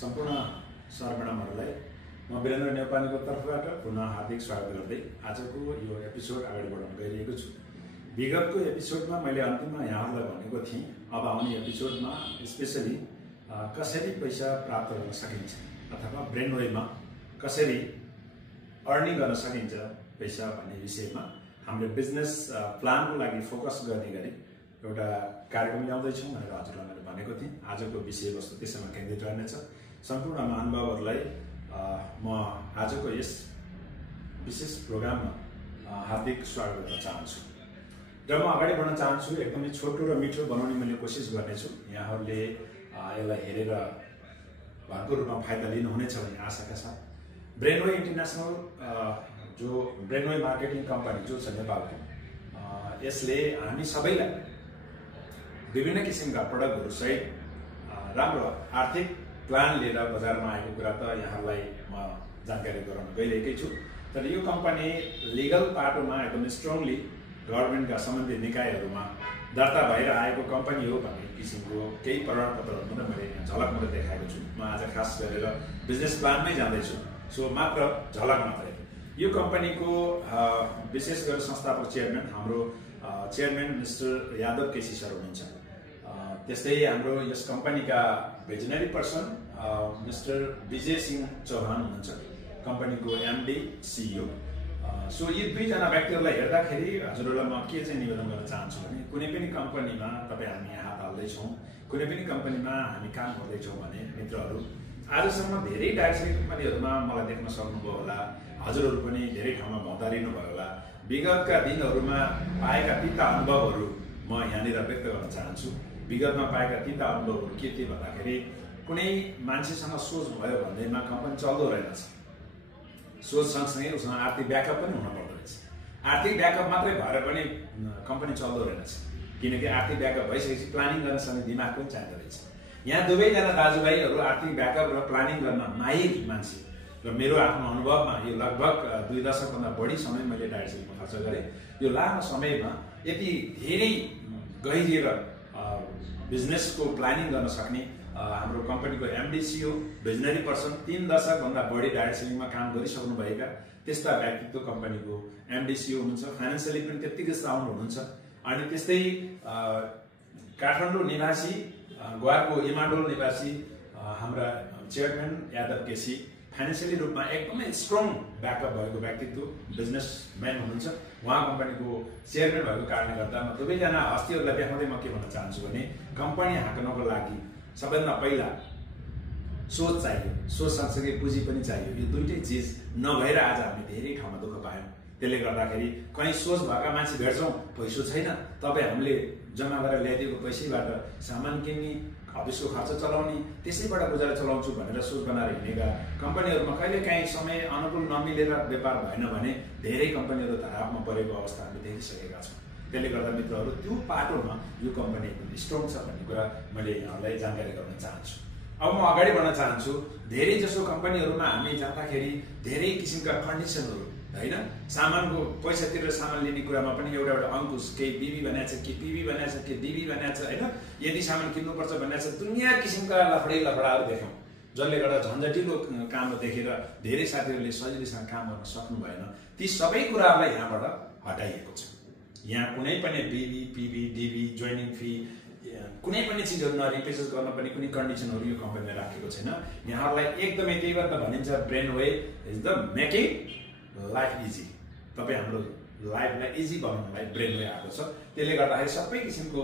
सम्पूर्ण सर म्याडमहरूलाई म वीरेन्द्र नेपालीको तर्फबाट पुनः हार्दिक स्वागत गर्दै आजको यो एपिसोड अगाडि बढाउन गइरहेको छु। विगतको एपिसोडमा मैले अन्तिममा यहाँहरूलाई भनेको थिएँ, अब आउने एपिसोडमा स्पेसली कसरी पैसा प्राप्त गर्न सकिन्छ अथवा ब्रेनवेमा कसरी अर्निङ गर्न सकिन्छ पैसा भन्ने विषयमा हामीले बिजनेस प्लानको लागि फोकस गर्ने गरी एउटा कार्यक्रम ल्याउँदैछौँ भनेर हजुरलाई मैले भनेको थिएँ। आजको विषयवस्तु त्यसैमा केन्द्रित रहनेछ। सम्पूर्ण महानुभावहरूलाई म आजको यस विशेष प्रोग्राममा हार्दिक स्वागत गर्न चाहन्छु र म अगाडि बढ्न चाहन्छु। एकदमै छोटो र मिठो बनाउने मैले कोसिस गर्नेछु। यहाँहरूले यसलाई हेरेर भरपूर रूपमा फाइदा लिनुहुनेछ भन्ने आशाका साथ ब्रेनवे इन्टरनेसनल जो ब्रेनवे मार्केटिङ कम्पनी जो छ नेपालको, यसले हामी सबैलाई विभिन्न किसिमका प्रोडक्टहरू सहित राम्रो आर्थिक प्लान लिएर बजारमा आएको कुरा त यहाँलाई म जानकारी गराउन गइरहेकै छु। तर यो कम्पनी लिगल पाटोमा एकदम स्ट्रङली गभर्मेन्टका सम्बन्धित निकायहरूमा दर्ता भएर आएको कम्पनी हो भन्ने किसिमको केही प्रमाणपत्रहरू पनि मैले झलक मात्रै देखाएको छु। म आज खास गरेर बिजनेस प्लानमै जाँदैछु, सो मात्र झलक मात्रै। यो कम्पनीको विशेष गरेर संस्थापक चेयरम्यान हाम्रो chairman mister Yadav KC sir हुनुहुन्छ। त्यस्तै हाम्रो यस कम्पनीका visionary person mister Vijay Singh Chauhan हुनुहुन्छ, कम्पनीको एमडी सिइओ। सो यी दुईजना व्यक्तिहरूलाई हेर्दाखेरि हजुरहरूलाई म के चाहिँ निवेदन गर्न चाहन्छु भने कुनै पनि कम्पनीमा तपाईँ हामी हात हाल्दैछौँ, कुनै पनि कम्पनीमा हामी काम गर्दैछौँ भने मित्रहरू आजसम्म धेरै डाइरेक्ट कम्पनीहरूमा मलाई देख्न सक्नुभयो होला, हजुरहरू पनि धेरै ठाउँमा भतारिनु भयो होला। विगतका दिनहरूमा पाएका तिता अनुभवहरू म यहाँनिर व्यक्त गर्न चाहन्छु। विगतमा पाएका तिता अनुभवहरू के थिए भन्दाखेरि कुनै मान्छेसँग सोच भयो भन्दैमा कम्पनी चल्दो रहेनछ। सोच सँगसँगै उसँग आर्थिक ब्याकअप पनि हुनुपर्दो रहेछ। आर्थिक ब्याकअप मात्रै भएर पनि कम्पनी चल्दो रहेनछ, किनकि आर्थिक ब्याकअप भइसकेपछि प्लानिङ गर्न सक्ने दिमाग पनि चाहिँदो रहेछ। यहाँ दुवैजना दाजुभाइहरू आर्थिक ब्याकअप र प्लानिङ गर्न माहिर मान्छे र मेरो आफ्नो अनुभवमा यो लगभग 2 दशकभन्दा बढी समय मैले डाइरेक्टमा खर्च गरेँ। यो लामो समयमा यति धेरै गहिरिएर बिजनेसको प्लानिङ गर्न सक्ने हाम्रो कम्पनीको एमडिसिओ भिजनरी पर्सन 3 दशकभन्दा बढी डाइरेक्ट सेलिङमा काम गरिसक्नुभएका त्यस्ता व्यक्तित्व कम्पनीको एमडिसिओ हुनुहुन्छ। फाइनेन्सियली पनि त्यत्तिकै साउन्ड हुनुहुन्छ। अनि त्यस्तै काठमाडौँ निवासी गोवाको इमाडोल निवासी हाम्रा चेयरम्यान यादव केसी फाइनेन्सियली रूपमा एकदमै स्ट्रङ ब्याकअप भएको व्यक्तित्व बिजनेसम्यान हुनुहुन्छ। उहाँ कम्पनीको चेयरम्यान भएको कारणले गर्दा म दुवैजना हस्तीहरूलाई देखाउँदै म के भन्न चाहन्छु भने कम्पनी हाँक्नको लागि सबैभन्दा पहिला सोच चाहियो, सोच सँगसँगै पुँजी पनि चाहियो। यो दुइटै चिज नभएर आज हामी धेरै ठाउँमा दुःख पायौँ। त्यसले गर्दाखेरि कहीँ सोच भएका मान्छे भेट्छौँ, पैसो छैन, तपाईँ हामीले जम्मा गरेर ल्याइदिएको पैसैबाट सामान किन्ने, अफिसको खर्च चलाउने, त्यसैबाट गुजारा चलाउँछु भनेर सोच बनाएर हिँडेका कम्पनीहरूमा कहिले काहीँ समय अनुकूल नमिलेर व्यापार भएन भने धेरै कम्पनीहरू धरापमा परेको अवस्था हामीले देखिसकेका छौँ। त्यसले गर्दा मित्रहरू त्यो पाटोमा यो कम्पनी एकदम स्ट्रङ छ भन्ने कुरा मैले यहाँलाई जानकारी गराउन चाहन्छु। अब म अगाडि बढ्न चाहन्छु। धेरै जसो कम्पनीहरूमा हामी जाँदाखेरि धेरै किसिमका कन्डिसनहरू, होइन, सामानको पैसा तिरेर सामान लिने कुरामा पनि एउटा अङ्कुश, केही बिबी भनेको छ, के पिबी भनेको छ, के डिबी भनेको छ, होइन, यदि सामान किन्नुपर्छ भनेको छ, दुनियाँ किसिमका लफडाहरू देख्यौँ, जसले गर्दा झन्झटिलो काम देखेर धेरै साथीहरूले सजिलैसँग काम गर्न सक्नु भएन। ती सबै कुराहरूलाई यहाँबाट हटाइएको छ। यहाँ कुनै पनि बिबी पिबी डिबी जोइनिङ फी कुनै पनि चिजहरू नरिप्लेस गर्न पनि कुनै कन्डिसनहरू यो कम्पनीले राखेको छैन। यहाँहरूलाई एकदमै त्यही भएर भनिन्छ ब्रेनवे is the making life easy. तपाईँ हाम्रो लाइफलाई इजी बनाउनलाई ब्रेनवे आएको छ। त्यसले गर्दाखेरि सबै किसिमको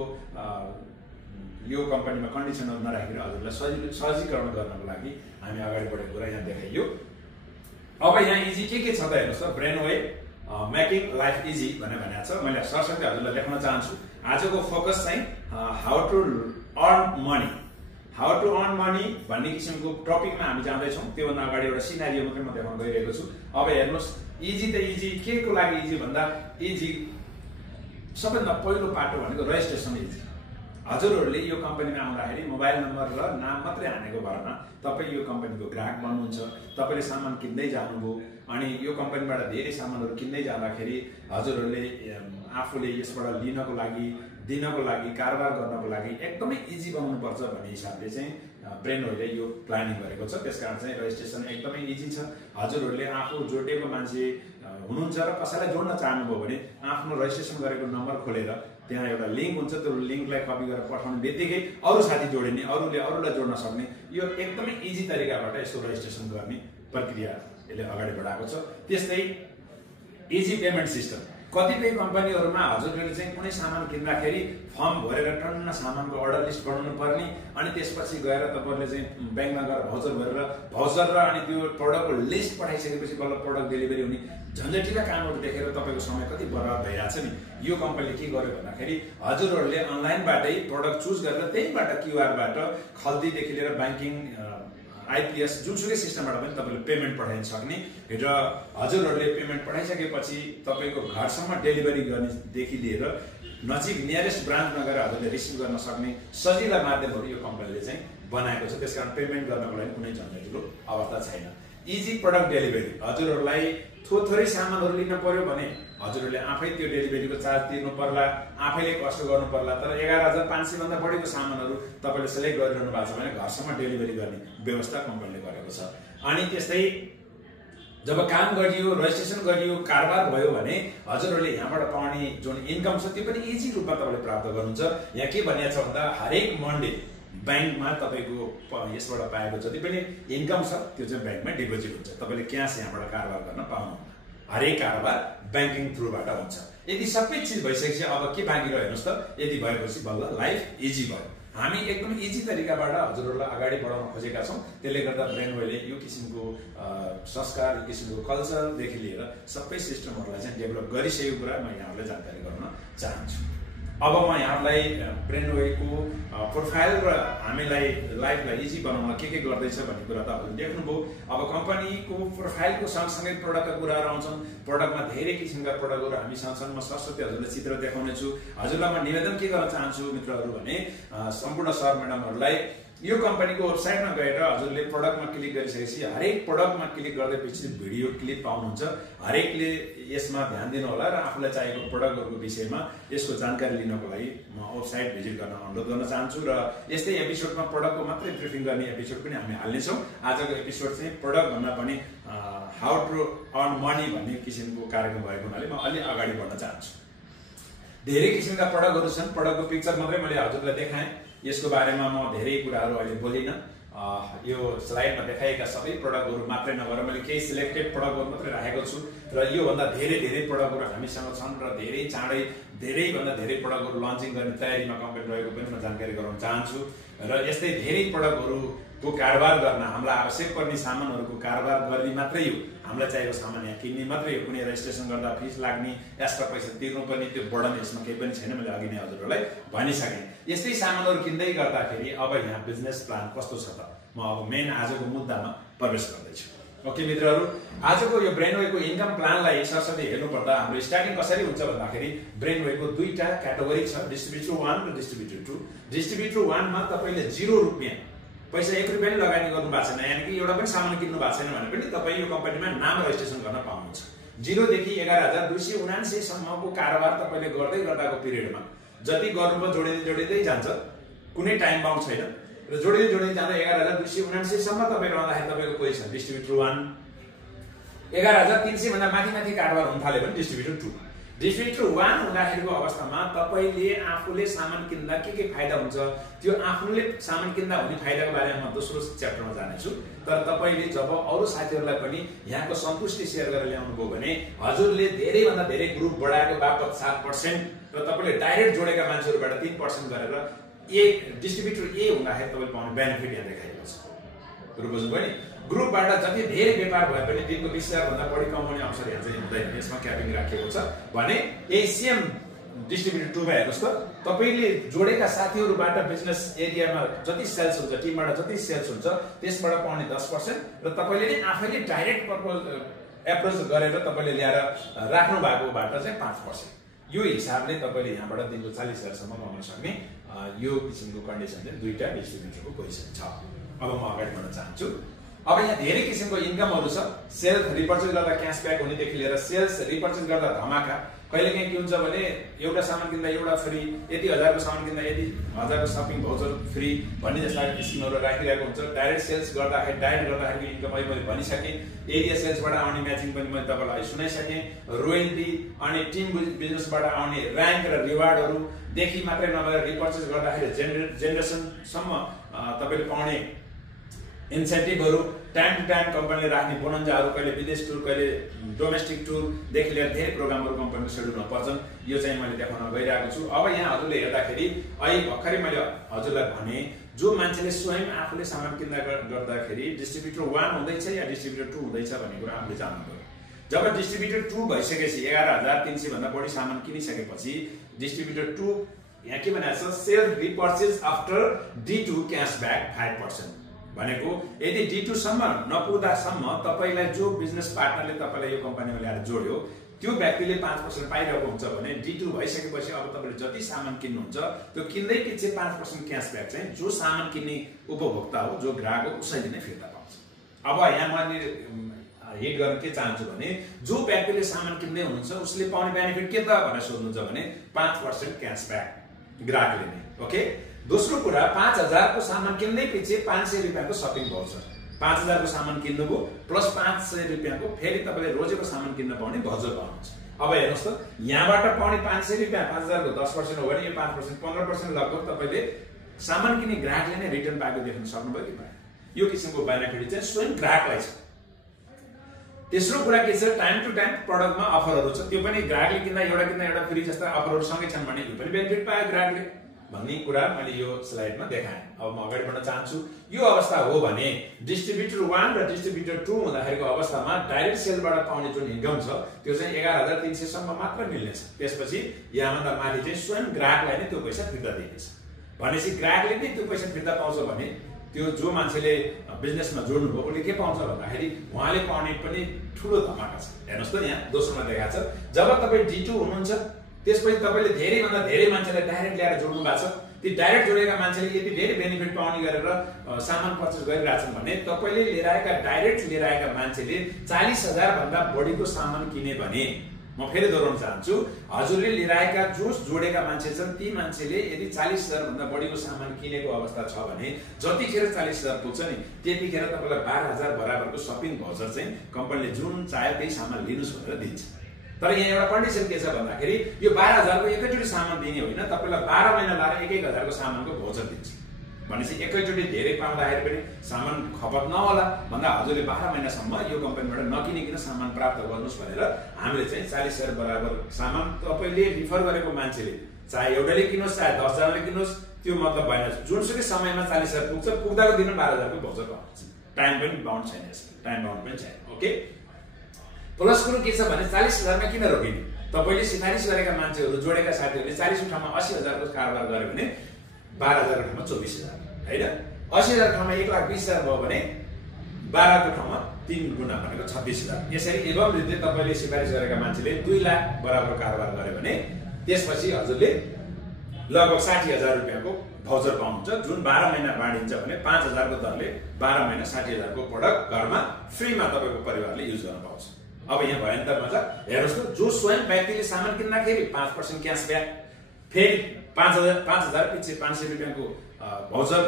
यो कम्पनीमा कन्डिसनहरू नराखेर हजुरलाई सहजीकरण गर्नको लागि हामी अगाडि बढेको कुरा यहाँ देखाइयो। अब यहाँ इजी के छ त हेर्नुहोस् त, ब्रेनवे मेकिङ लाइफ इजी भनेको छ। मैले सरसर्ती हजुरलाई देखाउन चाहन्छु। आजको फोकस चाहिँ how to earn money, how to earn money भन्ने किसिमको टपिकमा हामी जाँदैछौँ। त्योभन्दा अगाडि एउटा सिनारियो मात्रै म देखाउन गइरहेको छु। अब हेर्नुहोस्, इजी त इजी के को लागि इजी भन्दा इजी सबैभन्दा पहिलो पाटो भनेको रेजिस्ट्रेसन इजी। हजुरहरूले यो कम्पनीमा आउँदाखेरि मोबाइल नम्बर र नाम मात्रै हानेको भरमा तपाईँ यो कम्पनीको ग्राहक बन्नुहुन्छ। तपाईँले सामान किन्दै जानुभयो अनि यो कम्पनीबाट धेरै सामानहरू किन्दै जाँदाखेरि हजुरहरूले आफूले यसबाट लिनको लागि, दिनको लागि, कारोबार गर्नको लागि एकदमै इजी बनाउनुपर्छ भन्ने हिसाबले चाहिँ ब्रेनवेले यो प्लानिङ गरेको छ। त्यसकारण चाहिँ रेजिस्ट्रेसन एकदमै इजी छ। हजुरहरूले आफू जोडिएको मान्छे हुनुहुन्छ र कसैलाई जोड्न चाहनुभयो भने आफ्नो रेजिस्ट्रेसन गरेको नम्बर खोलेर त्यहाँ एउटा लिङ्क हुन्छ, त्यो लिङ्कलाई कपी गरेर पठाउने बित्तिकै अरू साथी जोडिने, अरूले अरूलाई जोड्न सक्ने यो एकदमै इजी तरिकाबाट यसको रेजिस्ट्रेसन गर्ने प्रक्रिया यसले अगाडि बढाएको छ। त्यस्तै इजी पेमेन्ट सिस्टम। कतिपय कम्पनीहरूमा हजुरहरूले चाहिँ कुनै सामान किन्दाखेरि फर्म भरेर टन्न सामानको अर्डर लिस्ट बनाउनु पर्ने, अनि त्यसपछि गएर तपाईँहरूले चाहिँ ब्याङ्कमा गएर भाउचर र अनि त्यो प्रडक्टको लिस्ट पठाइसकेपछि बल्ल प्रडक्ट डेलिभरी हुने झन्झटिला कामहरू देखेर तपाईँको समय कति बर्बाद भइरहेछ नि। यो कम्पनीले के गर्यो भन्दाखेरि हजुरहरूले अनलाइनबाटै प्रडक्ट चुज गरेर त्यहीबाट क्युआरबाट खल्तीदेखि लिएर ब्याङ्किङ आइपिएस जुनसुकै सिस्टमबाट पनि तपाईँले पेमेन्ट पठाइन सक्ने र हजुरहरूले पेमेन्ट पठाइसकेपछि तपाईँको घरसम्म डेलिभरी गर्नेदेखि लिएर नजिक नियरेस्ट ब्रान्चमा गएर हजुरले रिसिभ गर्न सक्ने सजिला माध्यमहरू यो कम्पनीले चाहिँ बनाएको छ। त्यसकारण पेमेन्ट गर्नको लागि कुनै झन्झटिलो अवस्था छैन। Easy product delivery. हजुरहरूलाई थोरै सामानहरू लिन पर्यो भने हजुरहरूले आफै त्यो डेलिभरीको चार्ज तिर्नु पर्ला, आफैले कष्ट गर्नु पर्ला। तर 11,500 भन्दा बढीको सामानहरू तपाईँले सेलेक्ट गरिरहनु भएको छ भने घरसम्म डेलिभरी गर्ने व्यवस्था कम्पनीले गरेको छ। अनि त्यस्तै जब काम गरियो, रेजिस्ट्रेसन गरियो, कारोबार भयो भने हजुरहरूले यहाँबाट पाउने जुन इन्कम छ त्यो पनि इजी रूपमा तपाईँले प्राप्त गर्नुहुन्छ। यहाँ के भनिएको छ भन्दा हरेक मन्डे ब्याङ्कमा तपाईँको यसबाट पाएको जति पनि इन्कम छ त्यो चाहिँ ब्याङ्कमा डिपोजिट हुन्छ। तपाईँले क्यास यहाँबाट कारोबार गर्न पाउनुहुन्न। हरेक कारोबार ब्याङ्किङ थ्रुबाट हुन्छ। यदि सबै चिज भइसकेपछि अब के बाँकी रह्यो हेर्नुहोस् त। यदि भएपछि बल्ल लाइफ इजी भयो। हामी एकदम इजी तरिकाबाट हजुरहरूलाई अगाडि बढाउन खोजेका छौँ। त्यसले गर्दा ब्रेनवेले यो किसिमको संस्कार, यो किसिमको कल्चरदेखि लिएर सबै सिस्टमहरूलाई चाहिँ डेभलप गरिसकेको कुरा म यहाँहरूलाई जानकारी गराउन चाहन्छु। अब म यहाँहरूलाई ब्रेनवेको प्रोफाइल र हामीलाई लाइफलाई इजी बनाउन के गर्दैछ भन्ने कुरा त हजुरले देख्नुभयो। अब कम्पनीको प्रोफाइलको सँगसँगै प्रडक्टका कुराहरू आउँछन्। प्रडक्टमा धेरै किसिमका प्रडक्टहरू हामी सँगसँगै म सरस्वती हजुरलाई चित्र देखाउनेछु। हजुरलाई म निवेदन के गर्न चाहन्छु मित्रहरू भने सम्पूर्ण सर म्याडमहरूलाई यो कम्पनीको वेबसाइटमा गएर हजुरले प्रडक्टमा क्लिक गरिसकेपछि हरेक प्रडक्टमा क्लिक गर्दैपछि भिडियो क्लिप पाउनुहुन्छ। हरेकले यसमा ध्यान दिनु होला र आफूलाई चाहिएको प्रडक्टहरूको विषयमा यसको जानकारी लिनको लागि म वेबसाइट भिजिट गर्न अनुरोध गर्न चाहन्छु। र यस्तै एपिसोडमा प्रडक्टको मात्रै ब्रिफिङ गर्ने एपिसोड पनि हामी हाल्नेछौँ। आजको एपिसोड चाहिँ प्रडक्ट भन्दा पनि हाउ टु अर्न मनी भन्ने किसिमको कार्यक्रम भएको हुनाले म अलि अगाडि बढ्न चाहन्छु। धेरै किसिमका प्रडक्टहरू छन्। प्रडक्टको पिक्चर मात्रै मैले हजुरलाई देखाएँ। यसको बारेमा म धेरै कुराहरू अहिले बोलिनँ। यो स्लाइडमा देखाएका सबै प्रडक्टहरू मात्रै नभएर मैले केही सिलेक्टेड प्रडक्टहरू मात्रै राखेको छु र योभन्दा धेरै प्रडक्टहरू हामीसँग छन् र धेरै चाँडै धेरैभन्दा धेरै प्रडक्टहरू लन्चिङ गर्ने तयारीमा कम्पनी रहेको पनि म जानकारी गराउन चाहन्छु। र यस्तै धेरै प्रडक्टहरूको कारोबार गर्न हामीलाई आवश्यक पर्ने सामानहरूको कारोबार गर्ने मात्रै हो। हामीलाई चाहिएको सामान यहाँ किन्ने मात्रै हो। कुनै रेजिस्ट्रेसन गर्दा फिस लाग्ने, एक्स्ट्रा पैसा तिर्नुपर्ने त्यो बर्डन यसमा केही पनि छैन। मैले अघि नै हजुरहरूलाई भनिसकेँ। यस्तै सामानहरू किन्दै गर्दाखेरि अब यहाँ बिजनेस प्लान कस्तो छ त म अब मेन आजको मुद्दामा प्रवेश गर्दैछु। ओके मित्रहरू, आजको यो ब्रेनवेको इन्कम प्लानलाई सरसरी हेर्नुपर्दा हाम्रो स्टार्टिङ कसरी हुन्छ भन्दाखेरि ब्रेनवेको दुईटा क्याटेगोरी छ, डिस्ट्रिब्युटर 1 र डिस्ट्रिब्युटर 2। डिस्ट्रिब्युटर 1 मा तपाईँले 0 रुपियाँ पैसा 1 रुपियाँ पनि लगानी गर्नु भएको छैन, यानि कि एउटा पनि सामान किन्नु भएको छैन भने पनि तपाईँ यो कम्पनीमा नाम रेजिस्ट्रेसन गर्न पाउनुहुन्छ। 0 देखि 11,279 सम्मको कारोबार तपाईँले गर्दै गर्दाको पिरियडमा जति गर्नुभयो जोडिँदै जान्छ, कुनै टाइम बाउन्ड छैन र जोडिँदै जाँदा 11,279 सम्म तपाईँ रहँदाखेरि तपाईँको पोजिसन डिस्ट्रिब्युटर 1। 11,300 भन्दा माथि कारोबार हुन थाल्यो भने डिस्ट्रिब्युटर 2। डिस्ट्रिब्युटर 1 हुँदाखेरिको अवस्थामा तपाईँले आफूले सामान किन्दा के फाइदा हुन्छ त्यो आफूले सामान किन्दा हुने फाइदाको बारेमा म दोस्रो च्याप्टरमा जानेछु। तर तपाईँले जब अरू साथीहरूलाई पनि यहाँको सन्तुष्टि सेयर गरेर ल्याउनु भयो भने हजुरले धेरैभन्दा धेरै ग्रुप बढाएको बापत 7% र तपाईँले डाइरेक्ट जोडेका मान्छेहरूबाट 3% गरेर डिस्ट्रिब्युटर ए हुँदाखेरि तपाईँले पाउने बेनिफिट यहाँ देखाइएको छ। कुरो बुझ्नुभयो नि। ग्रुपबाट जति धेरै व्यापार भए पनि दिनको 20,000 भन्दा बढी कमाउने अवसर यहाँ चाहिँ हुँदैन। यसमा क्यापिङ राखिएको छ भने एसिएम डिस्ट्रिब्युटर 2 मा हेर्नुहोस् त, तपाईँले जोडेका साथीहरूबाट बिजनेस एरियामा जति सेल्स हुन्छ, टिमबाट जति सेल्स हुन्छ त्यसबाट पाउने 10% र तपाईँले नै आफैले डाइरेक्ट एप्रोच गरेर तपाईँले ल्याएर राख्नु भएकोबाट चाहिँ 5%। यो हिसाबले तपाईँले यहाँबाट दिनको 40,000 सम्म कमाउन सक्ने यो किसिमको कन्डिसन चाहिँ दुईटा डिस्ट्रिब्युटरको पोजिसन छ। अब म अगाडि बढ्न चाहन्छु। अब यहाँ धेरै किसिमको इन्कमहरु छ। सेल्स रिपर्चेज गर्दा क्याशब्याक हुनेदेखि लिएर सेल्स रिपर्चेज गर्दा धमाका, कहिलेकाहीँ के हुन्छ भने एउटा सामान किन्दा एउटा फ्री, यति हजारको सामान किन्दा यति हजारको शपिङ भाउचर फ्री भन्ने जस्ता स्किमहरु राखिरहेको हुन्छ। डाइरेक्ट सेल्स गर्दाखेरि डाइरेक्ट गर्दाखेरि इन्कम मैले भनिसके, एरिया सेल्सबाट आउने म्याचिङ पनि मैले तपाईलाई सुनाइसके, रोयल्टी अनि टिम बिजनेसबाट आउने र्याङ्क र रिवार्डहरु देखि मात्रै नभएर रिपर्चेज गर्दाखेरि जेनेरेसनसम्म तपाईले पाउने इन्सेन्टिभहरु, टाइम टु टाइम कम्पनीले राख्ने बोनन्जाहरु, कहिले विदेश टुर कहिले डोमेस्टिक टुर देखि लिएर धेरै प्रोग्रामहरु कम्पनीको शेड्युलमा पर्छन्। यो चाहिँ मैले देखाउन गइरहेको छु। अब यहाँ हजुरले हेर्दाखेरि अहिले भर्खरै मैले हजुरलाई भने जो मान्छेले स्वयं आफूले सामान किन्दा गर्दाखेरि डिस्ट्रिब्युटर 1 हुँदैछ या डिस्ट्रिब्युटर 2 हुँदैछ भन्ने कुरा आफूले जान्नु पर्यो। जब डिस्ट्रिब्युटर 2 भइसकेपछि 11300 भन्दा बढी सामान किनिसकेपछि डिस्ट्रिब्युटर 2 यहाँ के भनेको छ, सेल्फ रिपर्चेज आफ्टर D2 क्याशब्याक 5% भनेको यदि D2 सम्म नपुग्दासम्म तपाईलाई जो बिजनेस पार्टनरले तपाईलाई यो कम्पनीमा ल्याएर जोड्यो त्यो व्यक्तिले 5% पाइरहेको हुन्छ भने D2 भइसकेपछि अब तपाईले जति सामान किन्नुहुन्छ त्यो किन्दै पछि 5% क्याशब्याक चाहिँ जो सामान किन्ने उपभोक्ता हो, जो ग्राहक हो, उसैले नै फिर्ता पाउँछ। अब यहाँ मैले हिट गर्न के चाहन्छु भने जो व्यक्तिले सामान किन्दै हुनुहुन्छ उसले पाउने बेनिफिट के त भनेर सोध्नुहुन्छ भने 5% क्याशब्याक ग्राहकले नै। ओके, दोस्रो कुरा 5000 को सामान किन्दै पछि 500 रुपैयाँको शपिङ भाउचर, 5000 को सामान किन्नुभयो प्लस 500 रुपैयाँको फेरि तपाईले रोजेको सामान किन्न पाउने भाउचर पाउनुहुन्छ। अब हेर्नुस् त, यहाँबाट पाउने 500 रुपैयाँ 5000 को 10% हो भने यो 5% 15% लगभग तपाईले सामान किन्ने ग्राहकले नै रिटर्न पाएको देख्न सक्नुभयो कि भएन? यो किसिमको बेनिफिट चाहिँ स्वयं ग्राहकलाई छ। तेस्रो कुरा के छ, टाइम टु टाइम प्रोडक्टमा अफरहरु छ, त्यो पनि ग्राहकले किन्दा एउटा फ्री जस्ता अफरहरु सँगै छन् भने यो पनि बेनिफिट पायो ग्राहकले भन्ने कुरा मैले यो स्लाइडमा देखाएँ। अब म अगाडि बढ्न चाहन्छु। यो अवस्था हो भने डिस्ट्रिब्युटर 1 र डिस्ट्रिब्युटर 2 हुँदाखेरिको अवस्थामा डाइरेक्ट सेलबाट पाउने जुन इन्कम छ त्यो चाहिँ 11300 सम्म मात्र मिल्नेछ। त्यसपछि यहाँभन्दा माथि चाहिँ स्वयं ग्राहकलाई नै त्यो पैसा फिर्ता दिइनेछ। भनेपछि ग्राहकले नै त्यो पैसा फिर्ता पाउँछ भने त्यो जो मान्छेले बिजनेसमा जोड्नु भयो उसले के पाउँछ भन्दाखेरि उहाँले पाउने पनि ठूलो धमाका छ। हेर्नुस् त, यहाँ दोस्रोमा देखाएको छ, जब तपाई D2 हुनुहुन्छ त्यसपछि तपाईले धेरै भन्दा धेरै मान्छेलाई डाइरेक्ट ल्याएर जोड्नु भएको छ। ती डाइरेक्ट जोडेका मान्छेले यति धेरै बेनिफिट पाउने गरेर सामान पर्चेज गरिरहेछन् भने तपाईले डाइरेक्ट लिएर आएका मान्छेले 40000 भन्दा बढीको सामान किने भने, म फेरि दोहोऱ्याउन चाहन्छु, हजुरले लिएर आएका जो जोडेका मान्छे छन् ती मान्छेले यदि 40000 भन्दा बढीको सामान किनेको अवस्था छ भने जतिखेर 40000 पुग्छ नि त्यतिखेर तपाईलाई 12000 बराबरको शपिङ भाउचर चाहिँ कम्पनीले जुन चाहे त्यही सामान लिनुस् भनेर दिन्छ। तर यहाँ एउटा कन्डिसन के छ भन्दाखेरि यो 12000 को एकैचोटी सामान दिने होइन, तपाईलाई 12 महिना लाएर 1000 को सामानको भाउचर दिन्छ। भनेपछि एकैचोटी धेरै पाउँदाखेरि पनि सामान खपत नहोला भन्दा हजुरले 12 महिनासम्म यो कम्पनीबाट नकिनिकन सामान प्राप्त गर्नुस् भनेर हामीले चाहिँ 40000 बराबर सामान तपाईले रिफर गरेको मान्छेले चाहे एउटाले किनोस् चाहे 10 जनाले किनोस् त्यो मतलब भएन। जुनसुकै समयमा 40000 पुग्छ, पुग्दाको दिन 12000 को भाउचर पाउँछ। टाइम पनि बाउन्ड छैन, टाइम बाउन्ड पनि छैन। ओके, प्लस कुरो के छ भने 40000 मा किन रोकिने? तपाईले सिफारिस गरेका मान्छेहरु जोडेका साथीहरुले 40 को ठाउँमा 80000 को कारोबार गर्यो भने 12000 को ठाउँमा 24000 हैन, 80000 को ठाउँमा 120000 भयो भने 12 को ठाउँमा 3 गुणा भनेको 26000। यसरी एवं रीते तपाईले सिफारिस गरेका मान्छेले 2 लाख बराबर कारोबार गर्यो भने त्यसपछि हजुरले लगभग 60000 रुपैयाँको भाउचर पाउनुहुन्छ, जुन 12 महिना बाँडिन्छ भने 5000 को दरले 12 महिना 60000 को प्रोडक्ट घरमा फ्रीमा तपाईको परिवारले युज गर्न पाउँछ। अब यहाँ भयो नि त मजा। हेर्नुस् त, जो स्वयं व्यक्तिले सामान किन्दाखेरि 5% क्याशब्याक, फेरि 5000 पछि 500 रुपैयाँको भाउचर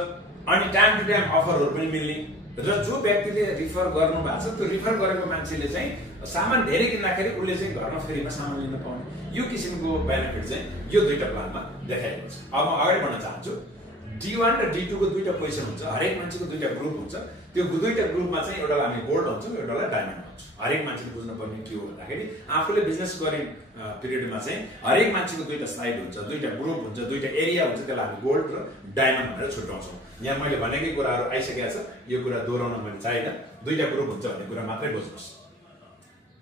अनि टाइम टु टाइम अफरहरु पनि मिल्ने, र जो व्यक्तिले रिफर गर्नु भएको छ त्यो रिफर गरेको मान्छेले चाहिँ सामान धेरै किन्दाखेरि उसले चाहिँ घरमा फ्रीमा सामान लिन पाउने, यो किसिमको बेनिफिट चाहिँ यो दुईटा प्लानमा देखाइएको छ। अब म अगाडि बढ्न चाहन्छु। D1 र D2 को दुईटा पोजिसन हुन्छ, हरेक मान्छेको दुईटा ग्रुप हुन्छ। त्यो दुईटा ग्रुपमा चाहिँ एउटालाई हामी गोल्ड भन्छौँ, एउटालाई डायमन्ड भन्छौँ। हरेक मान्छेले बुझ्नुपर्ने के हो भन्दाखेरि आफूले बिजनेस गर्ने पिरियडमा चाहिँ हरेक मान्छेको दुईटा साइड हुन्छ, दुईटा ग्रुप हुन्छ, दुईटा एरिया हुन्छ, त्यसलाई हामी गोल्ड र डायमन्ड भनेर छुट्याउँछौँ। यहाँ मैले भनेकै कुराहरू आइसकेको छ, यो कुरा दोहोऱ्याउन मैले चाहिएन। दुईटा ग्रुप हुन्छ भन्ने कुरा मात्रै बुझ्नुहोस्।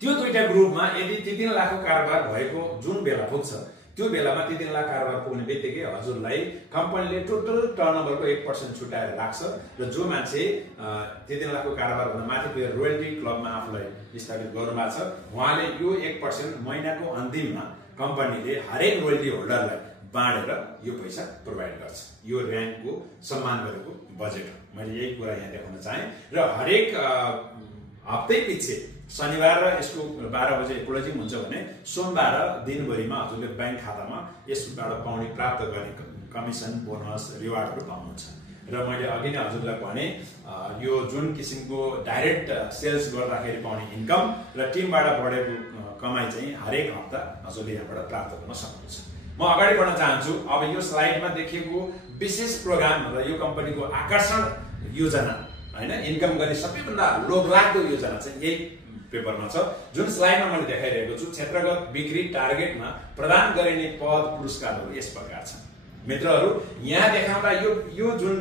त्यो दुईटा ग्रुपमा यदि 3 लाखको कारोबार भएको जुन बेला पुग्छ त्यो बेलामा 3 लाख कारोबार पुग्ने बित्तिकै हजुरलाई कम्पनीले टोटल टर्नओभरको 1% छुटाएर राख्छ, र जो मान्छे 3 लाखको कारोबार भन्दा माथि त्यो रोयल्टी क्लबमा आफूलाई स्थापित गर्नुभएको छ उहाँले यो 1% महिनाको अन्तिममा कम्पनीले हरेक रोयल्टी होल्डरलाई बाँडेर यो पैसा प्रोभाइड गर्छ। यो र्याङ्कको सम्मान गरेको बजेट हो। मैले यही कुरा यहाँ देखाउन चाहेँ। र हरेक हप्तै पछि शनिबार र यसको 12 बजे क्लोजिङ हुन्छ भने सोमबार दिनभरिमा हजुरले ब्याङ्क खातामा यसबाट पाउने प्राप्त गर्ने कमिसन, बोनस, रिवार्डहरू पाउनुहुन्छ। र मैले अघि नै हजुरलाई भने यो जुन किसिमको डाइरेक्ट सेल्स गर्दाखेरि पाउने इन्कम र टिमबाट बढेको कमाई चाहिँ हरेक हप्ता हजुरले यहाँबाट प्राप्त गर्न सक्नुहुन्छ। म अगाडि बढ्न चाहन्छु। अब यो स्लाइडमा देखिएको विशेष प्रोग्राम र यो कम्पनीको आकर्षण योजना हैन, इन्कम गर्ने सबैभन्दा लोभलाग्दो योजना चाहिँ यही पेपरमा छ। जुन स्लाइडमा मैले देखाइरहेको छु, क्षेत्रगत बिक्री टार्गेटमा प्रदान गरिने पद पुरस्कारहरू यस प्रकार छन्। मित्रहरू, यहाँ देखाउँदा यो जुन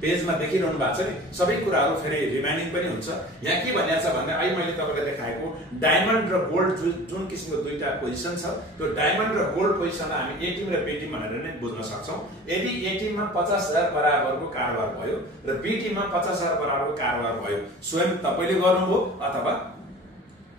पेजमा देखिरहनु भएको छ नि, सबै कुराहरू फेरि रिमाइन्डिङ पनि हुन्छ। यहाँ के भनिएको छ भन्दा अहिले मैले तपाईँलाई देखाएको डायमन्ड र गोल्ड जुन किसिमको दुईटा पोजिसन छ, त्यो डायमन्ड र गोल्ड पोजिसनलाई हामी ए टिम र बी टिम भनेर नै बुझ्न सक्छौँ। यदि ए टिममा 50,000 बराबरको कारोबार भयो र बी टिममा 50,000 बराबरको कारोबार भयो, स्वयं तपाईँले गर्नुभयो अथवा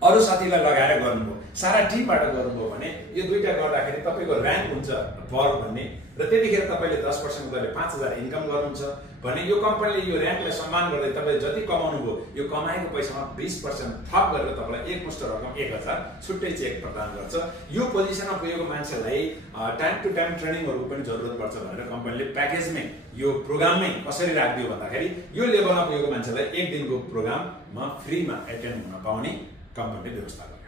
अरू साथीलाई लगाएर गर्नुभयो, सारा टिमबाट गर्नुभयो भने यो दुईटा गर्दाखेरि तपाईँको र्याङ्क हुन्छ पर भन्ने, र त्यतिखेर तपाईँले 10% गरेर 5,000 इन्कम गर्नुहुन्छ भने यो कम्पनीले यो र्याङ्कलाई सम्मान गर्दै तपाईँले जति कमाउनु भयो यो कमाएको पैसामा 20% थप गरेर तपाईँलाई एकमुष्ट रकम 1,000 छुट्टै चेक प्रदान गर्छ। यो पोजिसनमा पुगेको मान्छेलाई टाइम टु टाइम ट्रेनिङहरू पनि जरुरत पर्छ भनेर कम्पनीले प्याकेजमै यो प्रोग्राममै कसरी राखिदियो भन्दाखेरि यो लेभलमा पुगेको मान्छेलाई 1 दिनको प्रोग्राममा फ्रीमा एटेन्ड हुन पाउने कम्पनीले व्यवस्था गर्यो।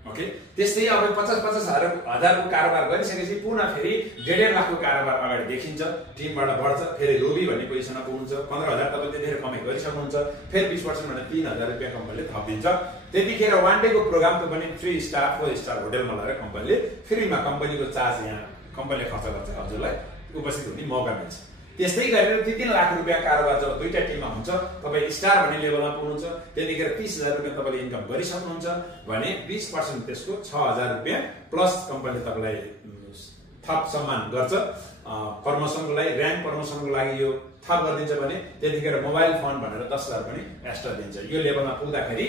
ओके, त्यस्तै अब 50,000 कारोबार गरिसकेपछि पुनः फेरि 1.5 लाखको कारोबार अगाडि देखिन्छ, टिमबाट बढ्छ, फेरि रोबी भन्ने पोजिसनमा पुग्नुहुन्छ। 15,000 तपाईँले त्यतिखेर कमाइ गरिसक्नुहुन्छ, फेरि 20% भने 3,000 रुपियाँ कम्पनीले थपिदिन्छ। त्यतिखेर 1 डेको प्रोग्राम त पनि 3 स्टार 4 स्टार होटलमा लगेर कम्पनीले फ्रीमा कम्पनीको चार्ज यहाँ कम्पनीले खर्च गर्छ, हजुरलाई उपस्थित हुने मौका मिल्छ। त्यस्तै गरेर 3 लाख रुपियाँ कारोबार जब दुईटा टिममा हुन्छ, तपाईँ स्टार भन्ने लेभलमा पुग्नुहुन्छ, त्यतिखेर 30,000 रुपियाँ तपाईँले इन्कम गरिसक्नुहुन्छ भने 20% त्यसको 6,000 रुपियाँ प्लस कम्पनीले तपाईँलाई थप सम्मान गर्छ। प्रमोसनको लागि, र्याङ्क प्रमोसनको लागि यो थप गरिदिन्छ भने त्यतिखेर मोबाइल फोन भनेर 10,000 पनि एक्स्ट्रा दिन्छ। यो लेभलमा पुग्दाखेरि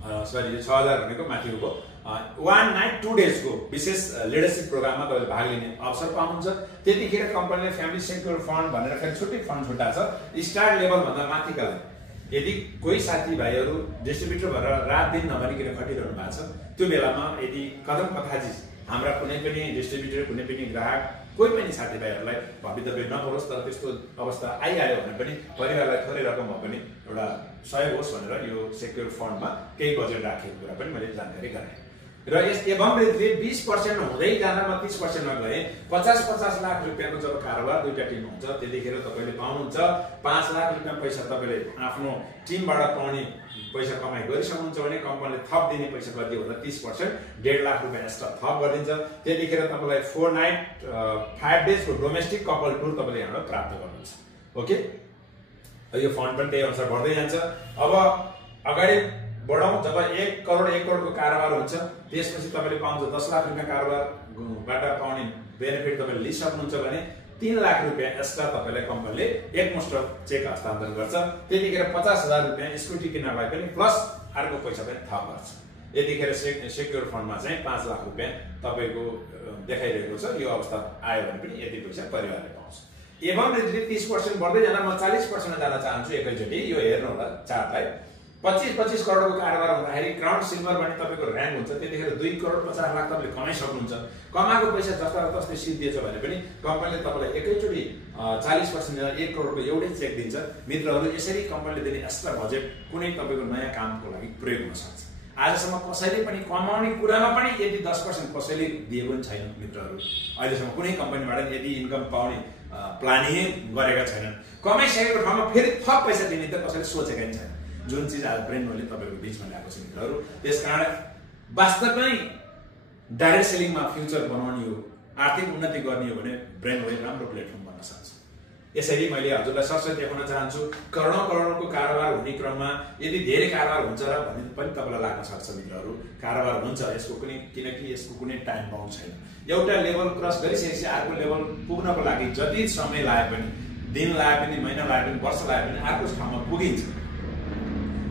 सरी, यो 6,000 भनेको माथि हो। 1 नाइट 2 डेजको विशेष लिडरसिप प्रोग्राममा तपाईँले भाग लिने अवसर पाउनुहुन्छ। त्यतिखेर कम्पनीले फ्यामिली सेक्युर फन्ड भनेर फेरि छुट्टै फन्ड छुट्टा छ स्टार लेभलभन्दा माथिका लागि। यदि कोही साथीभाइहरू डिस्ट्रिब्युटर भएर रात दिन नभनिकन खटिरहनु भएको छ, त्यो बेलामा यदि कदम कथाजी हाम्रा कुनै पनि डिस्ट्रिब्युटर, कुनै पनि ग्राहक, कोही पनि साथीभाइहरूलाई भवितव्य नपरोस्, तर त्यस्तो अवस्था आइहाल्यो भने पनि परिवारलाई थोरै रकम भए पनि एउटा सहयोग होस् भनेर यो सेक्युर फन्डमा केही बजेट राखेको कुरा पनि मैले जानकारी गराएँ। र यस एवं रीतिले 20% हुँदै जानमा 30%मा गए 50 लाख रुपियाँको जब कारोबार दुईटा टिम हुन्छ, त्यतिखेर तपाईँले पाउनुहुन्छ 5 लाख रुपियाँ पैसा तपाईँले आफ्नो टिमबाट पाउने पैसा कमाइ गरिसक्नुहुन्छ भने कम्पनीले थप दिने पैसा कति भन्दा 30% 1.5 लाख रुपियाँ एक्स्ट्रा थप गरिदिन्छ। त्यतिखेर तपाईँलाई 4 नाइट 5 डेजको डोमेस्टिक कपल टुर तपाईँले यहाँबाट प्राप्त गर्नुहुन्छ। ओके, यो फन्ड पनि त्यही अनुसार बढ्दै जान्छ। अब अगाडि बढाउँ, जब 1 करोडको कारोबार हुन्छ त्यसपछि तपाईँले पाउँछ 10 लाख रुपियाँ कारोबारबाट पाउने बेनिफिट तपाईँले लिइसक्नुहुन्छ भने 3 लाख रुपियाँ एक्स्ट्रा तपाईँलाई कम्पनीले एकमुष्ट चेक हस्तान्तरण गर्छ। त्यतिखेर 50,000 रुपियाँ स्कुटी किन्नलाई पनि प्लस अर्को पैसा पनि थप गर्छ। यतिखेर सेक्युर फन्डमा चाहिँ 5 लाख रुपियाँ तपाईँको देखाइरहेको छ। यो अवस्था आयो भने पनि यति पैसा परिवारले पाउँछ। एवं रीतिले 30% बढ्दै जाँदा म 40% जान चाहन्छु एकैचोटि। यो हेर्नु होला चार्टलाई। 25 करोडको कारोबार हुँदाखेरि क्राउन सिल्भर भन्ने तपाईँको र्याङ्क हुन्छ, त्यतिखेर 2 करोड 50 लाख तपाईँले कमाइसक्नुहुन्छ। कमाएको पैसा जस्ता र तस्तै सिद्धिएछ भने पनि कम्पनीले तपाईँलाई एकैचोटि 40% 1 करोडको एउटै चेक दिन्छ। मित्रहरू, यसरी कम्पनीले दिने एक्स्ट्रा बजेट कुनै तपाईँको नयाँ कामको लागि प्रयोग हुन सक्छ। आजसम्म कसैले पनि कमाउने कुरामा पनि यदि 10% कसैले दिएको पनि छैन। मित्रहरू, अहिलेसम्म कुनै कम्पनीबाट यदि इन्कम पाउने प्लानिङै गरेका छैनन्। कमाइसकेको ठाउँमा फेरि थप पैसा दिने त कसैले सोचेका पनि छैन। जुन चिज आज ब्रेन ओइलले तपाईँको बिचमा ल्याएको छ मित्रहरू। त्यसकारण वास्तवमै डाइरेक्ट सेलिङमा फ्युचर बनाउने हो, आर्थिक उन्नति गर्ने हो भने ब्रेन ओइल राम्रो प्लेटफर्म बन्न सक्छ। यसरी मैले हजुरलाई सरसरी देखाउन चाहन्छु। करोडौं कारोबार हुने क्रममा यदि धेरै कारोबार हुन्छ र भन्ने पनि तपाईँलाई लाग्न सक्छ मित्रहरू। कारोबार हुन्छ, यसको कुनै किनकि यसको कुनै टाइम बाउन्ड छैन। एउटा लेभल क्रस गरिसकेपछि अर्को लेभल पुग्नको लागि जति समय लागे पनि, दिन लागे पनि, महिना लागे पनि, वर्ष लागे पनि अर्को ठाउँमा पुगिन्छ।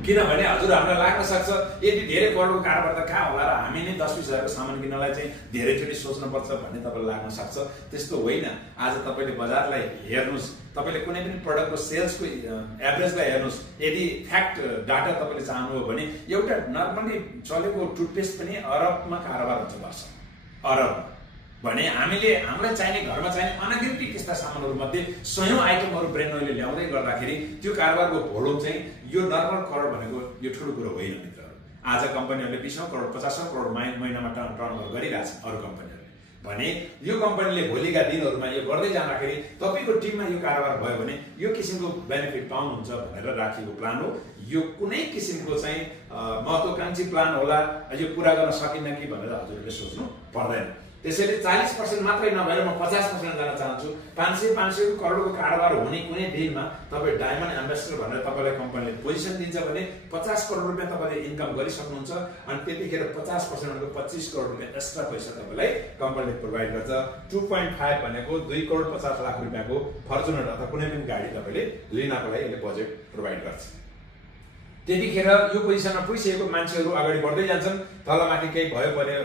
किनभने हजुर हामीलाई लाग्न सक्छ यति धेरै करोडको कारोबार त कहाँ होला र हामी नै 10-20 हजारको सामान किन्नलाई चाहिँ धेरैचोटि सोच्नुपर्छ भन्ने तपाईँलाई लाग्न सक्छ। त्यस्तो होइन। आज तपाईँले बजारलाई हेर्नुहोस्, तपाईँले कुनै पनि प्रडक्टको सेल्सको एभरेजलाई हेर्नुहोस्। यदि फ्याक्ट डाटा तपाईँले चाहनुभयो भने एउटा नर्मली चलेको टुथपेस्ट पनि अरबमा कारोबार हुन्छ वर्ष, अरब भने हामीले हामीलाई चाहिने घरमा चाहिने अनागरिक त्यस्ता सामानहरूमध्ये 100 आइटमहरू ब्रान्ड ओइलले ल्याउँदै गर्दाखेरि त्यो कारोबारको भोलुम चाहिँ यो नर्मल करोड भनेको यो ठुलो कुरो होइन मित्रहरू। आज कम्पनीहरूले 20 करोड 50 करोड महिनामा टर्नओभर गरिरहेछ अरू कम्पनीहरूले भने यो कम्पनीले भोलिका दिनहरूमा यो गर्दै जाँदाखेरि तपाईँको टिममा यो कारोबार भयो भने यो किसिमको बेनिफिट पाउनुहुन्छ भनेर राखिएको प्लान हो। यो कुनै किसिमको चाहिँ महत्त्वाकांक्षी प्लान होला, यो पुरा गर्न सकिन्न कि भनेर हजुरहरूले सोच्नु पर्दैन। त्यसैले 40% मात्रै नभएर म 50% जान चाहन्छु। 500 करोडको कारोबार हुने कुनै दिनमा तपाईँ डायमन्ड एम्बेसडर भनेर तपाईँलाई कम्पनीले पोजिसन दिन्छ भने 50 करोड रुपियाँ तपाईँले इन्कम गरिसक्नुहुन्छ अनि त्यतिखेर 50% भनेको 25 करोड रुपियाँ एक्स्ट्रा पैसा तपाईँलाई कम्पनीले प्रोभाइड गर्छ। 2.5 भनेको 2 करोड 50 लाख रुपियाँको फर्चुनर अथवा कुनै पनि गाडी तपाईँले लिनको लागि यसले बजेट प्रोभाइड गर्छ। त्यतिखेर यो पोजिसनमा पुगिसकेको मान्छेहरू अगाडि बढ्दै जान्छन्। तलमाथि केही भयो भने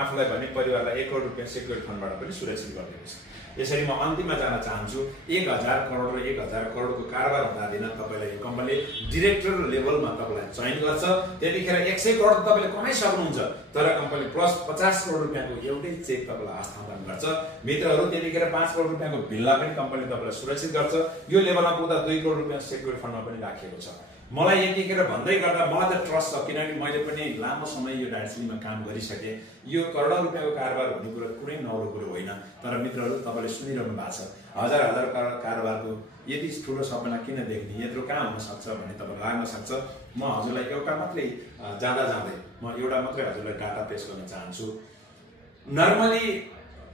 आफूलाई भने परिवारलाई 1 करोड रुपियाँ सेक्युरिटी फन्डबाट पनि सुरक्षित गरिदिएको छ। यसरी म अन्तिममा जान चाहन्छु। 1000 करोड र 1000 करोडको कारोबार हुँदा दिन तपाईँलाई यो कम्पनीले डिरेक्टर लेभलमा तपाईँलाई चयन गर्छ। त्यतिखेर 100 करोड तपाईँले कमाइसक्नुहुन्छ तर कम्पनीले प्लस 50 करोड रुपियाँको एउटै चेक तपाईँलाई हस्तान्तरण गर्छ। मित्रहरू त्यतिखेर 5 करोड रुपियाँको भिल्ला पनि कम्पनीले तपाईँलाई सुरक्षित गर्छ। यो लेभलमा पुग्दा 2 करोड रुपियाँ सेक्युरिटी फन्डमा पनि राखिएको छ। मलाई यतिखेर भन्दै गर्दा मलाई त ट्रस्ट छ, किनकि मैले पनि लामो समय यो डाइरेक्टलीमा काम गरिसकेँ। यो करोडौँ रुपियाँको कारोबार हुने कुरो कुनै नौलो कुरो होइन। तर मित्रहरू तपाईँले सुनिरहनु भएको छ हजार कारोबारको यति ठुलो सपना किन देख्ने, यत्रो कहाँ हुन सक्छ भन्ने तपाईँलाई लाग्न सक्छ। म हजुरलाई एउटा मात्रै जाँदै म एउटा मात्रै हजुरलाई डाटा पेश गर्न चाहन्छु। नर्मली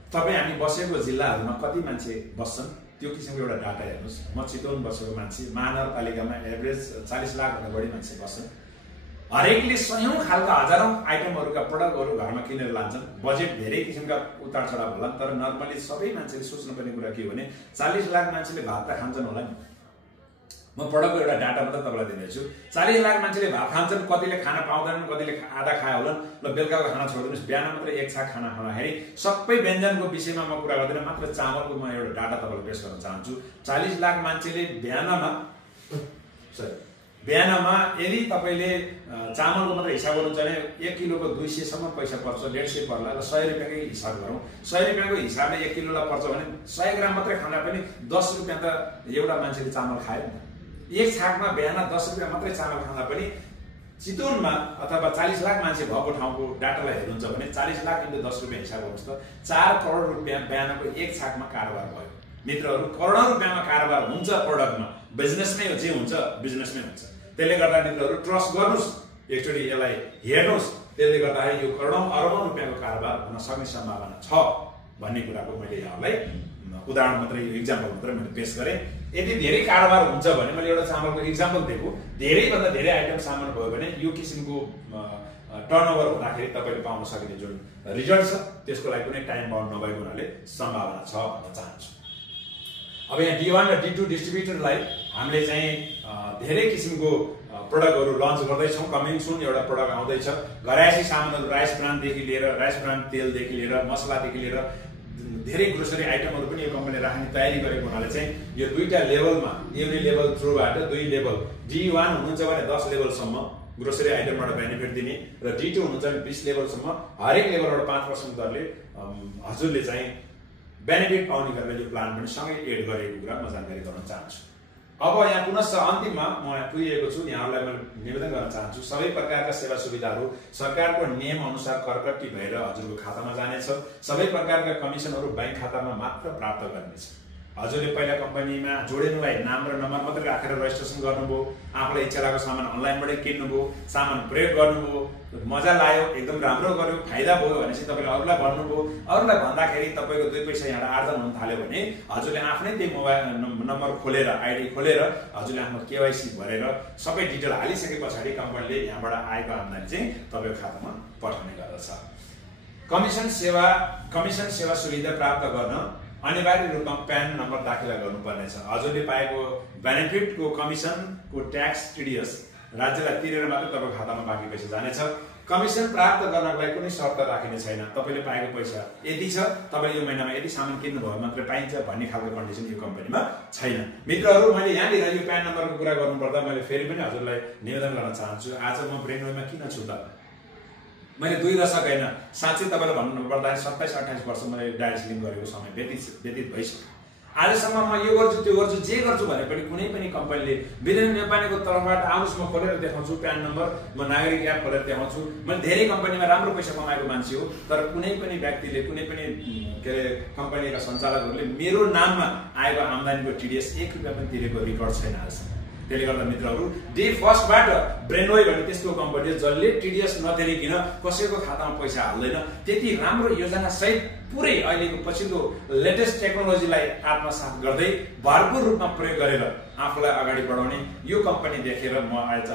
तपाईँ हामी बसेको जिल्लाहरूमा कति मान्छे बस्छन् त्यो किसिमको एउटा डाटा हेर्नुहोस्। म चितवन बसेको मान्छे, महानगरपालिकामा एभरेज 40 लाखभन्दा बढी मान्छे बस्छन्। हरेकले 100 खालका हजारौं आइटमहरूका प्रडक्टहरू घरमा किनेर लान्छन्। बजेट धेरै किसिमका उतार चढाव होला, तर नर्मली सबै मान्छेले सोच्नुपर्ने कुरा के हो भने 40 लाख मान्छेले भात त खान्छन् होला नि। म प्रडक्टको एउटा डाटा मात्र तपाईँलाई दिँदैछु। 40 लाख मान्छेले भात खान्छन्, कतिले खाना पाउँदैनन्, कतिले आधा खाए होलान्। ल बेलुकाको खाना छोडिदिनुहोस्, बिहान मात्रै 1 छाक खाना खाँदाखेरि सबै व्यञ्जनको विषयमा म कुरा गर्दिनँ, मात्र चामलको म एउटा डाटा तपाईँलाई पेश गर्न चाहन्छु। 40 लाख मान्छेले बिहानमा यदि तपाईँले चामलको मात्र हिसाब गर्नुहुन्छ भने 1 किलोको 200 सम्म पैसा पर्छ, 150 पर्ला। र 100 रुपियाँकै हिसाब गरौँ, 100 रुपियाँको हिसाबले 1 किलोलाई पर्छ भने 100 ग्राम मात्रै खाँदा पनि 10 रुपियाँ त एउटा मान्छेले चामल खायो नि। 1 छाकमा बिहान 10 रुपियाँ मात्रै चामल खाँदा पनि चितवनमा अथवा 40 लाख मान्छे भएको ठाउँको डाटालाई हेर्नुहुन्छ भने 40 लाख इन्टु 10 रुपियाँ हिसाब गर्नुहोस् त 4 करोड रुपियाँ बिहानको 1 छाकमा कारोबार भयो। मित्रहरू करोडौं रुपियाँमा कारोबार हुन्छ प्रडक्टमा, बिजनेसमै जे हुन्छ बिजनेसमै हुन्छ। त्यसले गर्दा मित्रहरू ट्रस्ट गर्नुहोस्, एकचोटि यसलाई हेर्नुहोस्। त्यसले गर्दाखेरि यो करोडौं अरबौं रुपियाँको कारोबार हुन सक्ने सम्भावना छ भन्ने कुराको मैले यहाँलाई उदाहरण मात्रै, इक्जाम्पल मात्रै मैले पेश गरेँ। यदि धेरै कारोबार हुन्छ भने मैले एउटा चामलको इक्जाम्पल दिएको, धेरैभन्दा धेरै आइटम सामान भयो भने यो किसिमको टर्नओभर हुँदाखेरि तपाईँले पाउन सकिने जुन रिजल्ट छ त्यसको लागि कुनै टाइम बाउन्ड नभएको हुनाले सम्भावना छ भन्न चाहन्छु। अब यहाँ D1 र D2 डिस्ट्रिब्युटरलाई हामीले चाहिँ धेरै किसिमको प्रोडक्टहरू लन्च गर्दैछौँ। कमिङ सुन एउटा प्रोडक्ट आउँदैछ। घरायसी सामानहरू, राइस ब्रान्डदेखि लिएर, राइस ब्रान्ड तेलदेखि लिएर, मसलादेखि लिएर धेरै ग्रोसरी आइटमहरू पनि यो कम्पनीले राख्ने तयारी गरेको हुनाले चाहिँ यो दुईटा लेभलमा, एउटै लेभल थ्रुबाट 2 लेभल, D1 हुनुहुन्छ भने 10 लेभलसम्म ग्रोसरी आइटमबाट बेनिफिट दिने र D2 हुनुहुन्छ भने 20 लेभलसम्म हरेक लेभलबाट 5% दरले हजुरले चाहिँ बेनिफिट पाउने गरेर यो प्लान पनि सँगै एड गरेको कुरा म जानकारी गराउन चाहन्छु। अब यहाँ पुनश्च अन्तिममा म यहाँ पुगिएको छु, यहाँहरूलाई मैले निवेदन गर्न चाहन्छु सबै प्रकारका सेवा सुविधाहरू सरकारको नियम अनुसार करकट्टी भएर हजुरको खातामा जानेछ। सबै प्रकारका कमिसनहरू बैंक खातामा मात्र प्राप्त गर्नेछ। हजुरले पहिला कम्पनीमा जोडिनुलाई नाम र नम्बर मात्रै राखेर रेजिस्ट्रेसन गर्नुभयो, आफूलाई इच्छा लागेको सामान अनलाइनबाटै किन्नुभयो, सामान प्रयोग गर्नुभयो, मजा लाग्यो, एकदम राम्रो गर्यो, फाइदा भयो भनेपछि तपाईँले अरूलाई भन्नुभयो। अरूलाई भन्दाखेरि तपाईँको 2 पैसा यहाँ आर्जन हुन थाल्यो भने हजुरले आफ्नै त्यही मोबाइल नम्बर खोलेर, आइडी खोलेर हजुरले आफ्नो KYC भरेर सबै डिटेल हालिसके पछाडि कम्पनीले यहाँबाट आएको आम्दानी चाहिँ तपाईँको खातामा पठाउने गर्दछ। कमिसन सेवा सुविधा प्राप्त गर्न अनिवार्य रूपमा प्यान नम्बर दाखिला गर्नुपर्नेछ। हजुरले पाएको बेनिफिटको कमिसनको ट्याक्स TDS राज्यलाई तिरेर मात्रै तपाईँको खातामा बाँकी पैसा जानेछ। कमिसन प्राप्त गर्नको लागि कुनै शर्त राखिने छैन। तपाईँले पाएको पैसा यति छ, तपाईँले यो महिनामा यति सामान किन्नुभयो मात्रै पाइन्छ भन्ने खालको कन्डिसन यो कम्पनीमा छैन। मित्रहरू, मैले यहाँनिर यो प्यान नम्बरको कुरा गर्नुपर्दा मैले फेरि पनि हजुरलाई निवेदन गर्न चाहन्छु, आज म ब्रेनवेमा किन छु त? मैले 2 दशक होइन, साँच्चै तपाईँलाई भन्नुपर्दाखेरि 27-28 वर्ष मैले डायलिसिस गरेको समय व्यतीत भइसक्यो। आजसम्म म यो गर्छु त्यो गर्छु जे गर्छु भने पनि कुनै पनि कम्पनीले वीरेन्द्र नेपालीको तर्फबाट आउनुहोस् म खोलेर देखाउँछु प्यान नम्बर, म नागरिक एप खोलेर देखाउँछु। मैले धेरै कम्पनीमा राम्रो पैसा कमाएको मान्छे हो, तर कुनै पनि व्यक्तिले कुनै पनि के अरे कम्पनीका सञ्चालकहरूले मेरो नाममा आएको आम्दानीको टिडिएस 1 रुपियाँ पनि तिरेको रेकर्ड छैन आजसम्म। त्यसले गर्दा मित्रहरू, डे फर्स्टबाट ब्रेनवे भन्ने त्यस्तो कम्पनी जसले टिडिएस नतिरिकन कसैको खातामा पैसा हाल्दैन, त्यति राम्रो योजना सहित पुरै अहिलेको पछिल्लो लेटेस्ट टेक्नोलोजीलाई आत्मसात गर्दै भरपूर रूपमा प्रयोग गरेर आफूलाई अगाडि बढाउने यो कम्पनी देखेर म आज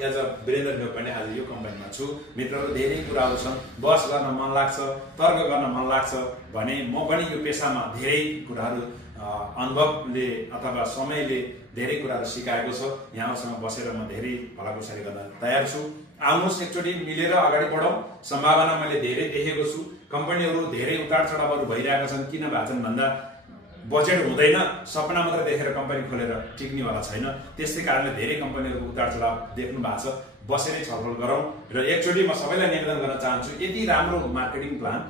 एज अ वीरेन्द्र नेपाली आज यो कम्पनीमा छु। मित्रहरू, धेरै कुराहरू छन्, बहस गर्न मन लाग्छ, तर्क गर्न मन लाग्छ भने म पनि यो पेसामा धेरै कुराहरू अनुभवले अथवा समयले धेरै कुराहरू सिकाएको छ। यहाँसँग बसेर म धेरै भलाकुसारी गर्न तयार छु। आउनुहोस् एकचोटि मिलेर अगाडि बढौँ। सम्भावना मैले धेरै देखेको छु। कम्पनीहरू धेरै उतार चढावहरू भइरहेका छन्। किन भएको छन् भन्दा बजेट हुँदैन, सपना मात्र देखेर कम्पनी खोलेर टिक्नेवाला छैन। त्यसै कारणले धेरै कम्पनीहरूको उतार चढाव देख्नु भएको छ। बसेरै छलफल गरौँ र एकचोटि म सबैलाई निवेदन गर्न चाहन्छु, यति राम्रो मार्केटिङ प्लान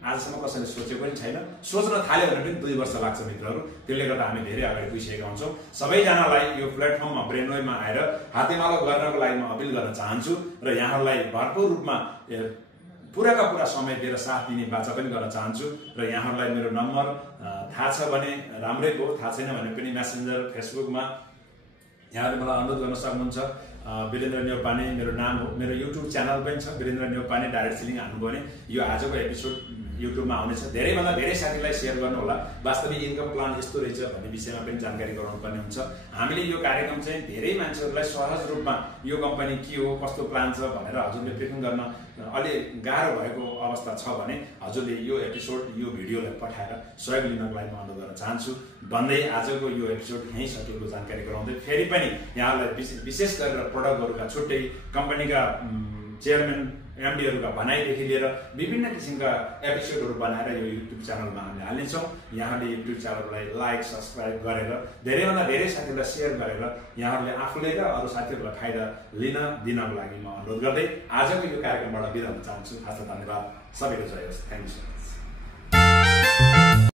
आजसम्म कसैले सोचेको पनि छैन। सोच्न थाल्यो भने पनि 2 वर्ष लाग्छ मित्रहरू। त्यसले गर्दा हामी धेरै अगाडि गइसकेका हुन्छौँ। सबैजनालाई यो प्लेटफर्ममा ब्रेनवेमा आएर हातेमालो गर्नको लागि म अपिल गर्न चाहन्छु र यहाँहरूलाई भरपूर रूपमा पुराका पुरा समय दिएर साथ दिने बाचा पनि गर्न चाहन्छु। र यहाँहरूलाई मेरो नम्बर थाहा छ भने राम्रै हो, थाहा छैन भने पनि मेसेन्जर फेसबुकमा यहाँहरूले मलाई अनुरोध गर्न सक्नुहुन्छ। वीरेन्द्र नेउपाने मेरो नाम हो। मेरो युट्युब च्यानल पनि छ, वीरेन्द्र नेउपाने। डाइरेक्ट सिलिङ हान्नुभयो भने यो आजको एपिसोड युट्युबमा आउनेछ। धेरैभन्दा धेरै साथीलाई सेयर गर्नुहोला। वास्तविक इन्कम प्लान यस्तो रहेछ भन्ने विषयमा पनि जानकारी गराउनुपर्ने हुन्छ। हामीले यो कार्यक्रम चाहिँ धेरै मान्छेहरूलाई सहज रूपमा यो कम्पनी के हो, कस्तो प्लान छ भनेर हजुरले प्रेफिङ गर्न अलि गाह्रो भएको अवस्था छ भने हजुरले यो एपिसोड यो भिडियोलाई पठाएर सहयोग लिनको लागि म अनुरोध गर्न चाहन्छु भन्दै आजको यो एपिसोड यहीँ सकिएको जानकारी गराउँदै फेरि पनि यहाँलाई विशेष गरेर प्रडक्टहरूका छुट्टै कम्पनीका चेयरम्यान एमडीहरूका भनाइदेखि लिएर विभिन्न किसिमका एपिसोडहरू बनाएर यो युट्युब च्यानलमा हामीले हालिन्छौँ। यहाँले युट्युब च्यानललाई लाइक सब्सक्राइब गरेर धेरैभन्दा धेरै साथीहरूलाई सेयर गरेर यहाँहरूले आफूले र अरू साथीहरूलाई फाइदा लिन दिनको लागि म अनुरोध गर्दै आजको यो कार्यक्रमबाट बिदा हुन चाहन्छु। खास धन्यवाद। सबैको जय होस्। Thank you so much.